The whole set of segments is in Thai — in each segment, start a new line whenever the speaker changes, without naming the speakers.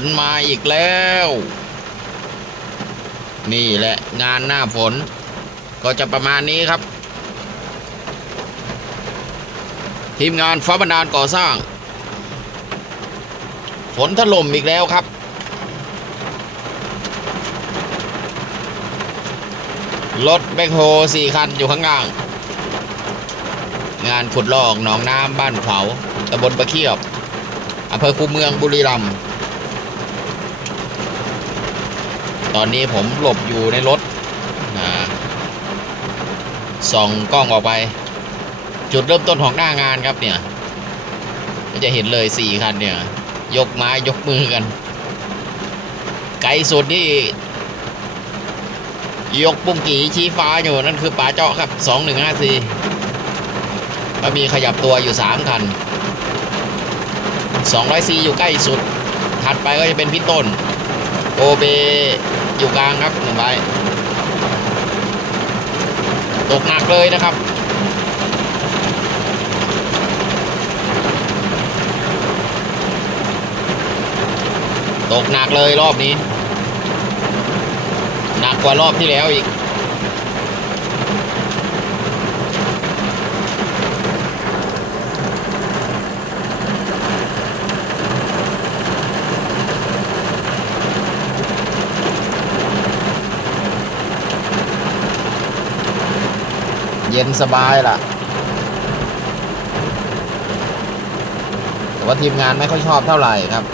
นมาอีกแล้ว นี่แหละงานหน้าฝน ก็จะประมาณนี้ครับ ทีมงานฟ้าบันดาลก่อสร้าง ฝนถล่มอีกแล้วครับ รถแบคโฮสี่คันอยู่ข้างล่าง งานขุดลอกหนองน้ำบ้านเขาตำบลประเคียบอำเภอคูเมืองบุรีรัมย์ ตอนนี้ผมหลบอยู่ในรถนะส่องกล้องออกไป จุดเริ่มต้นของหน้างานครับเนี่ย ก็จะเห็นเลยสี่คันเนี่ย ยกไม้ยกมือกัน ไกลสุดนี่ ยกปุ้งกีชี้ฟ้าอยู่นั่นคือป๋าเจาะครับสองหนึ่งห้าสี่ก็มีขยับตัวอยู่สามคันสองร้อยซีอยู่ใกล้สุด ถัดไปก็จะเป็นพี่ต้นโอเบ อยู่กลางครับหนึ่งใบตกหนักเลยนะครับตกหนักเลยรอบนี้ หนักกว่ารอบที่แล้วอีก ย็นสบายล่ะ แต่ว่าทีมงานไม่ค่อยชอบเท่าไหร่ครับ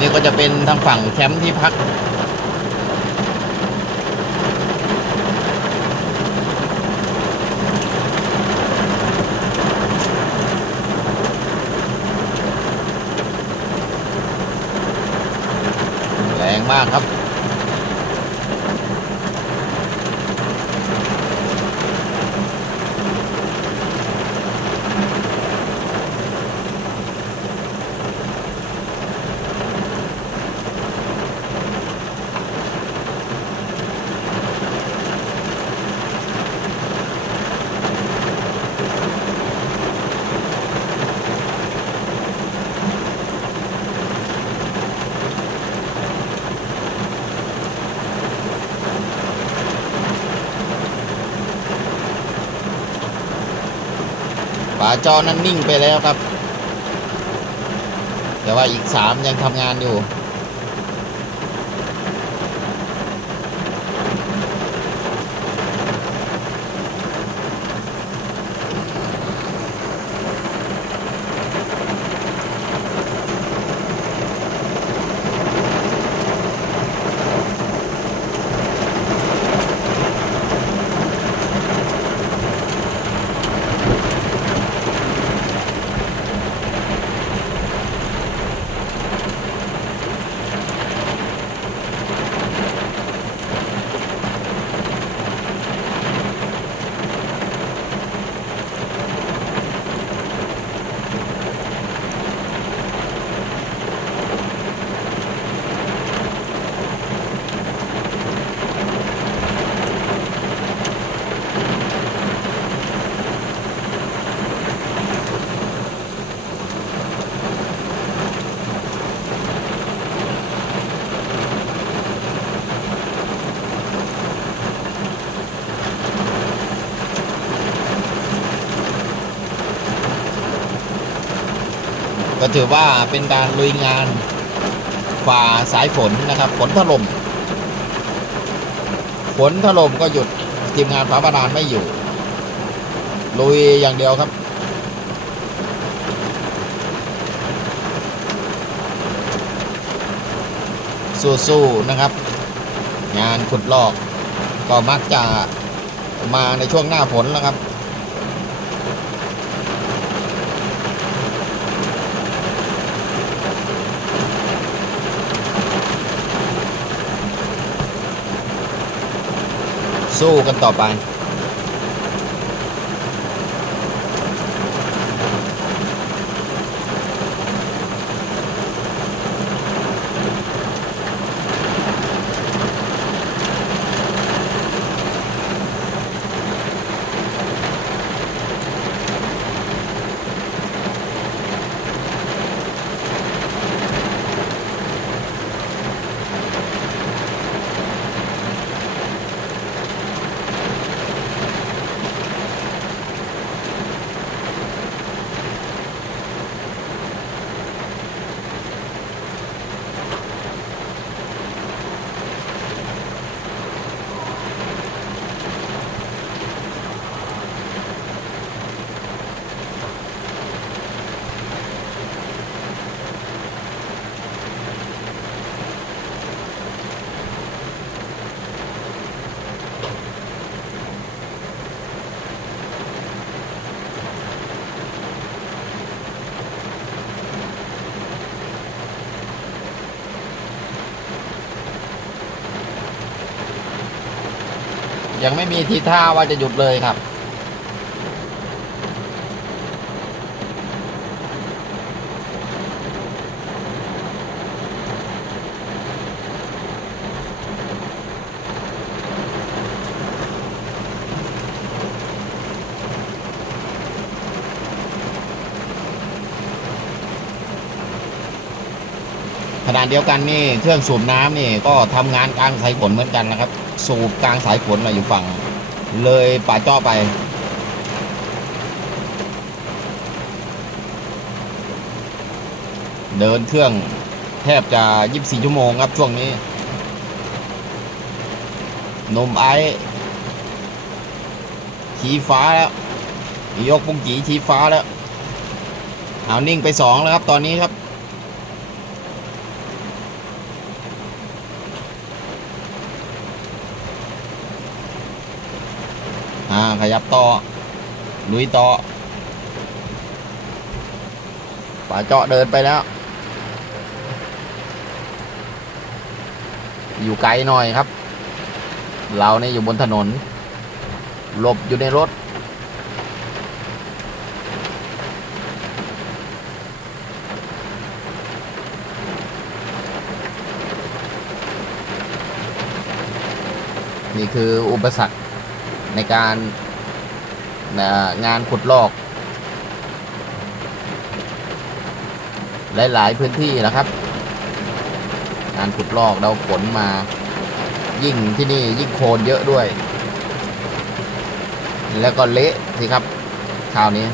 นี่ก็จะเป็นทางฝั่งแคมป์ที่พัก แรงมากครับาจอนั้นนิ่งไปแล้วครับ แต่ว่าอีกสามยังทำงานอยู่ ก็ถือว่าเป็นการลุยงานฝ่าสายฝนนะครับฝนถล่มฝนถล่มก็หยุดทีมงานฟ้าบาดาลไม่อยู่ ลุยอย่างเดียวครับ สู้ๆนะครับ งานขุดลอก ก็มักจะมาในช่วงหน้าฝนแล้วครับ สู้กันต่อไป ยังไม่มีทีท่าว่าจะหยุดเลยครับ ขณะเดียวกันนี่เครื่องสูบน้ำนี่ก็ทำงานกลางสายฝนเหมือนกันนะครับ สูบกลางสายฝนเราอยู่ฝั่ง เลยป่าจ้อไป เดินเครื่องแทบจะ 24 ชั่วโมงครับช่วงนี้นมไอซ์ชี้ฟ้าแล้วยกปุ้งจีชี้ฟ้าแล้ว เอานิ่งไปสองแล้วครับตอนนี้ครับ อ่าขยับต่อลุยต่อป่าเจาะเดินไปแล้ว อยู่ไกลหน่อยครับ เราเนี่ยอยู่บนถนน หลบอยู่ในรถ นี่คืออุปสรรค ในการงานขุดลอก หลาย ๆ พื้นที่นะครับ งานขุดลอกเราขนมา ยิ่งที่นี่ยิ่งโคลนเยอะด้วย แล้วก็เละสิครับคราวนี้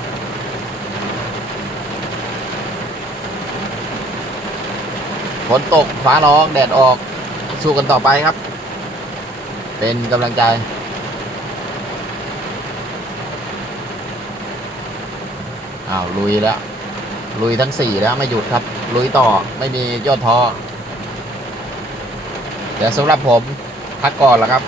ฝนตกฟ้าร้องแดดออกสู้กันต่อไปครับ เป็นกำลังใจ อ้าวลุยแล้ว ลุยทั้งสี่แล้วไม่หยุดครับ ลุยต่อไม่มียอดท้อเดี๋ยวสำหรับผมพักก่อนแล้วครับ